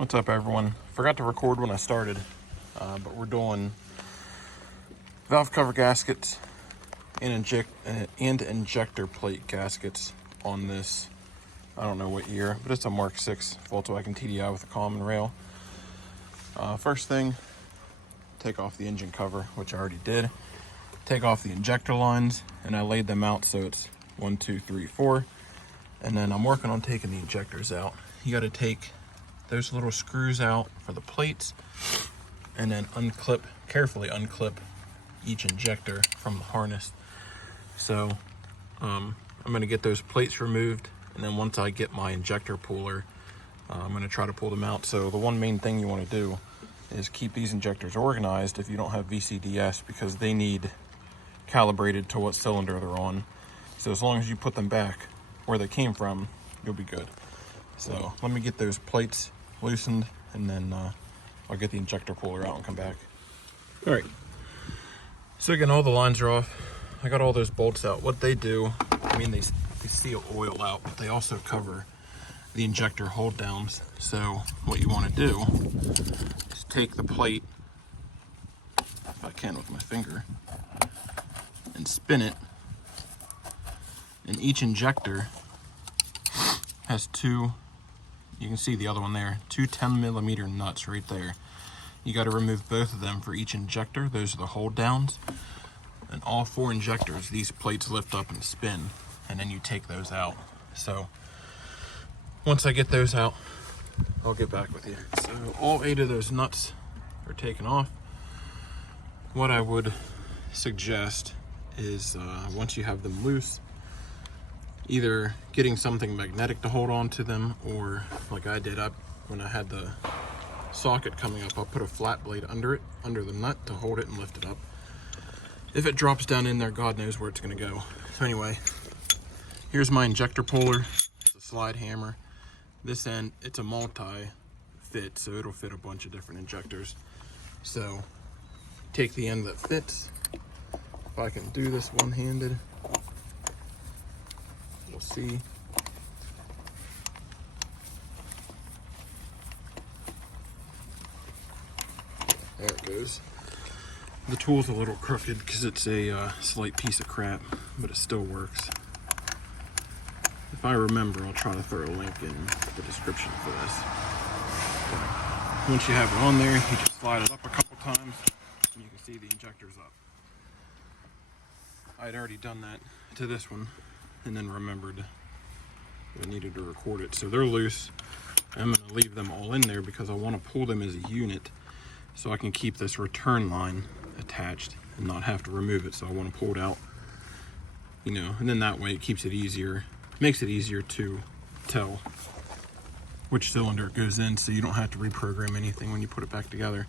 What's up, everyone? Forgot to record when I started, but we're doing valve cover gaskets and injector plate gaskets on this. I don't know what year, but it's a Mk6 Volkswagen TDI with a common rail. First thing, take off the engine cover, which I already did. Take off the injector lines, and I laid them out so it's 1, 2, 3, 4. And then I'm working on taking the injectors out. You got to take those little screws out for the plates, and then carefully unclip each injector from the harness. So I'm going to get those plates removed, and then once I get my injector puller, I'm going to try to pull them out. So the one main thing you want to do is keep these injectors organized if you don't have VCDS, because they need calibrated to what cylinder they're on. So as long as you put them back where they came from, you'll be good. So let me get those plates loosened, and then I'll get the injector puller out and come back. All right, so again, all the lines are off. I got all those bolts out. What they do, I mean, they seal oil out, but they also cover the injector hold downs. So what you want to do is take the plate, if I can with my finger, and spin it. And each injector has two, you can see the other one there, two 10mm nuts right there. You got to remove both of them for each injector. Those are the hold downs. And all 4 injectors, these plates lift up and spin, and then you take those out. So once I get those out, I'll get back with you. So all 8 of those nuts are taken off. What I would suggest is once you have them loose, either getting something magnetic to hold on to them, or like I did when I had the socket coming up, I'll put a flat blade under it, under the nut, to hold it and lift it up. If it drops down in there, God knows where it's gonna go. So anyway, here's my injector puller. It's a slide hammer. This end, it's a multi-fit, so it'll fit a bunch of different injectors. So take the end that fits. If I can do this one-handed, we'll see. There it goes. The tool's a little crooked because it's a slight piece of crap, but it still works. If I remember, I'll try to throw a link in the description for this. Once you have it on there, you just slide it up a couple times, and you can see the injector's up. I had already done that to this one, and then remembered I needed to record it. So they're loose. I'm going to leave them all in there because I want to pull them as a unit so I can keep this return line attached and not have to remove it. So I want to pull it out, you know, and then that way it keeps it easier, makes it easier to tell which cylinder it goes in, so you don't have to reprogram anything when you put it back together.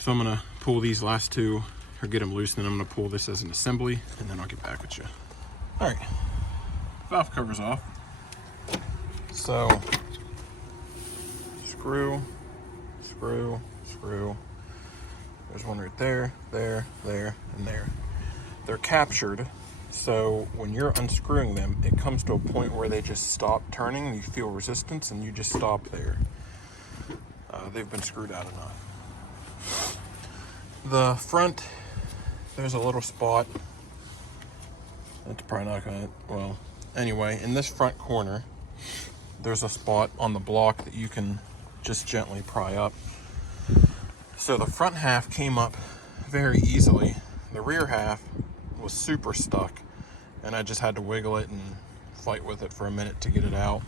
So I'm going to pull these last 2, or get them loose, and then I'm going to pull this as an assembly, and then I'll get back with you. All right, valve cover's off. So screw, screw, screw. There's one right there, there, there, and there. They're captured, so when you're unscrewing them, it comes to a point where they just stop turning, and you feel resistance, and you just stop there. They've been screwed out enough. The front, there's a little spot. It's probably not gonna, well, anyway, in this front corner, there's a spot on the block that you can just gently pry up. So the front half came up very easily. The rear half was super stuck, and I just had to wiggle it and fight with it for a minute to get it out.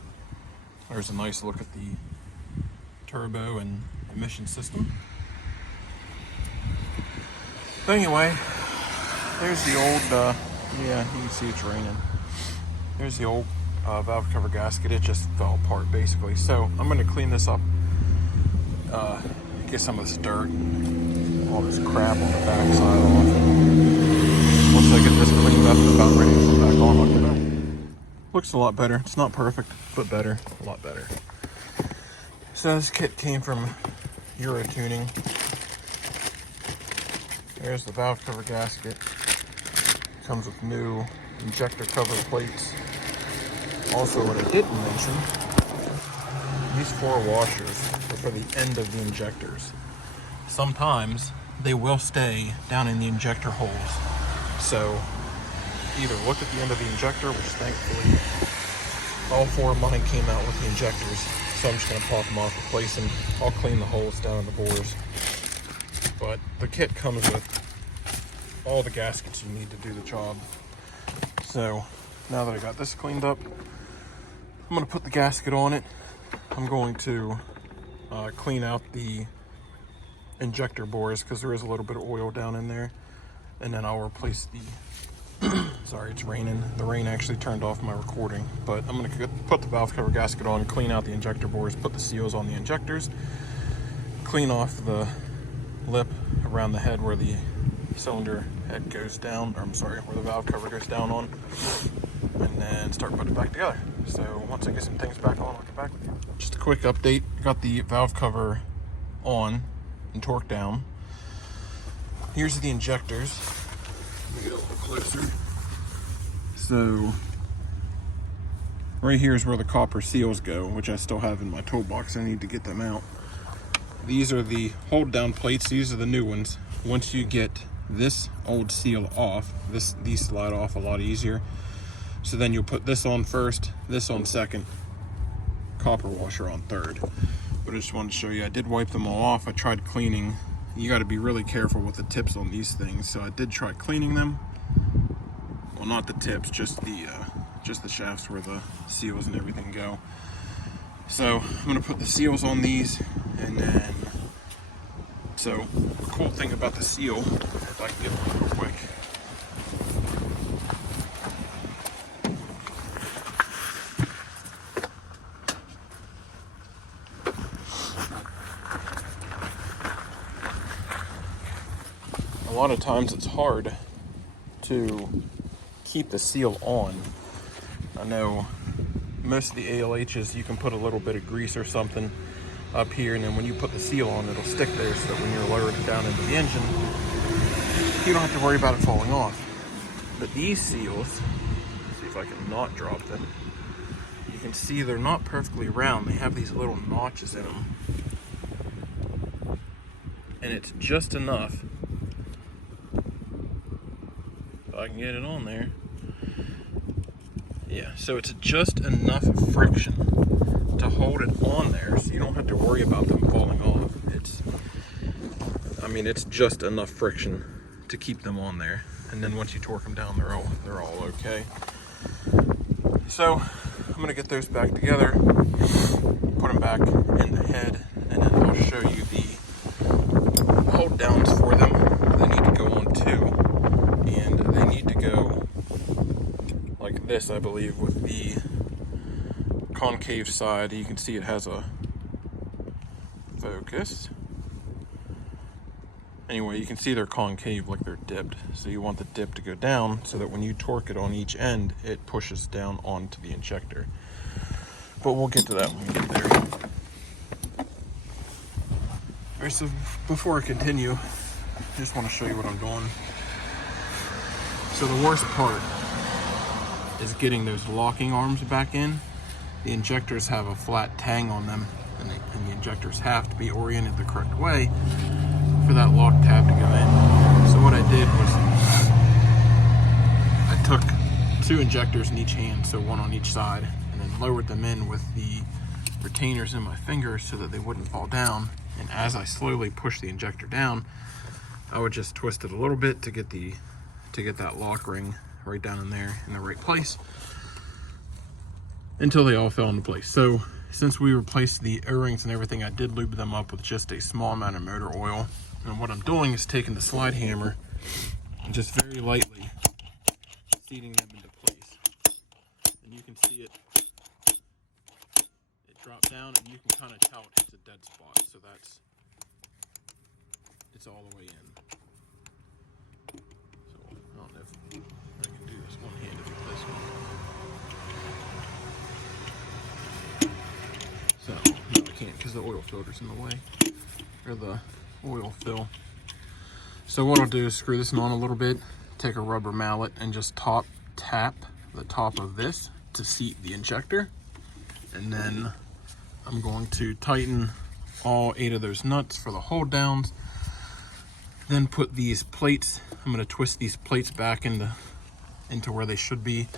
There's a nice look at the turbo and emission system. But anyway, there's the old, yeah, you can see it's raining. There's the old valve cover gasket. It just fell apart basically. So I'm going to clean this up, get some of this dirt, all this crap on the back side off. Once I get this cleaned up and about ready to put back on, I'll get back. Looks a lot better. It's not perfect, but better, a lot better. So this kit came from Euro Tuning. There's the valve cover gasket. Comes with new injector cover plates. Also, what I didn't mention, these these 4 washers are for the end of the injectors. Sometimes they will stay down in the injector holes. So either look at the end of the injector, which thankfully all 4 of mine came out with the injectors. So I'm just gonna pop them off, replace them. I'll clean the holes down in the bores. But the kit comes with all the gaskets you need to do the job. So now that I got this cleaned up, I'm gonna put the gasket on it. I'm going to clean out the injector bores because there is a little bit of oil down in there. And then I'll replace the, sorry, it's raining. The rain actually turned off my recording, but I'm gonna put the valve cover gasket on, clean out the injector bores, put the seals on the injectors, clean off the lip around the head where the cylinder head goes down, or I'm sorry, where the valve cover goes down on, and then start putting it back together. So once I get some things back on, I'll get back with you. Just a quick update. Got the valve cover on and torqued down. Here's the injectors. Let me get a little closer. So right here is where the copper seals go, which I still have in my toolbox. I need to get them out. These are the hold down plates. These are the new ones. Once you get this old seal off, these slide off a lot easier. So then you'll put this on first, this on second, copper washer on third. But I just wanted to show you, I did wipe them all off. I tried cleaning. You got to be really careful with the tips on these things. So I did try cleaning them. Well, not the tips, just the shafts where the seals and everything go. So I'm gonna put the seals on these, and then, so the cool thing about the seal, if I can get one real quick. A lot of times it's hard to keep the seal on. I know most of the ALHs, you can put a little bit of grease or something up here, and then when you put the seal on, it'll stick there, so that when you're lowering it down into the engine, you don't have to worry about it falling off. But these seals, see if I can not drop them, you can see they're not perfectly round. They have these little notches in them, and it's just enough, if I can get it on there. Yeah, so it's just enough friction to hold it on there, so you don't have to worry about them falling off. It's just enough friction to keep them on there, and then once you torque them down, they're all okay. So I'm gonna get those back together, put them back in the head, and then I'll show you the hold downs for them. They need to go on too, and they need to go like this, I believe, with the concave side. You can see it has a focus. Anyway, you can see they're concave, like they're dipped. So you want the dip to go down so that when you torque it on each end, it pushes down onto the injector. But we'll get to that when we get there. Alright, so before I continue, I just want to show you what I'm doing. So the worst part is getting those locking arms back in. The injectors have a flat tang on them, and the injectors have to be oriented the correct way for that lock tab to go in. So what I did was I took 2 injectors in each hand, so one on each side, and then lowered them in with the retainers in my fingers so that they wouldn't fall down. And as I slowly pushed the injector down, I would just twist it a little bit to get that lock ring right down in there in the right place until they all fell into place. So since we replaced the O-rings and everything, I did lube them up with just a small amount of motor oil. And what I'm doing is taking the slide hammer and just very lightly seating them into place. And you can see it drop down, and you can kind of tell it hits a dead spot. So it's all the way in. So I don't know if I can do this one-handed with this one. So no, I can't because the oil filter's in the way, or the oil fill. So what I'll do is screw this on a little bit, take a rubber mallet, and just tap the top of this to seat the injector, and then I'm going to tighten all 8 of those nuts for the hold downs. Then put these plates, I'm going to twist these plates back into where they should be.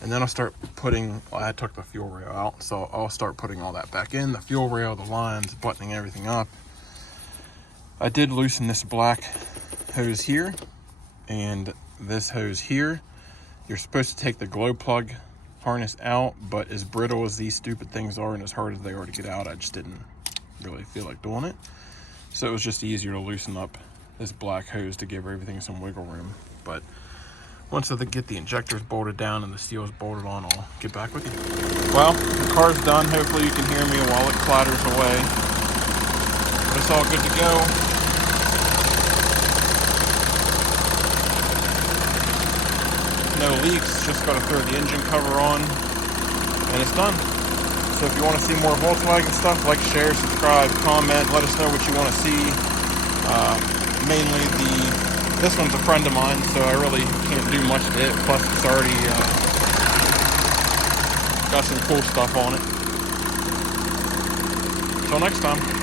And then I'll start putting, well, I took the fuel rail out, so I'll start putting all that back in. The fuel rail, the lines, buttoning everything up. I did loosen this black hose here and this hose here. You're supposed to take the glow plug harness out, but as brittle as these stupid things are and as hard as they are to get out, I just didn't really feel like doing it. So it was just easier to loosen up this black hose to give everything some wiggle room. But once I get the injectors bolted down and the seals bolted on, I'll get back with you. Well, the car's done. Hopefully you can hear me while it clatters away. But it's all good to go. No leaks, just gotta throw the engine cover on and it's done. So if you want to see more Volkswagen stuff, like, share, subscribe, comment, let us know what you want to see. Mainly this one's a friend of mine, so I really can't do much to it. Plus it's already got some cool stuff on it. Until next time.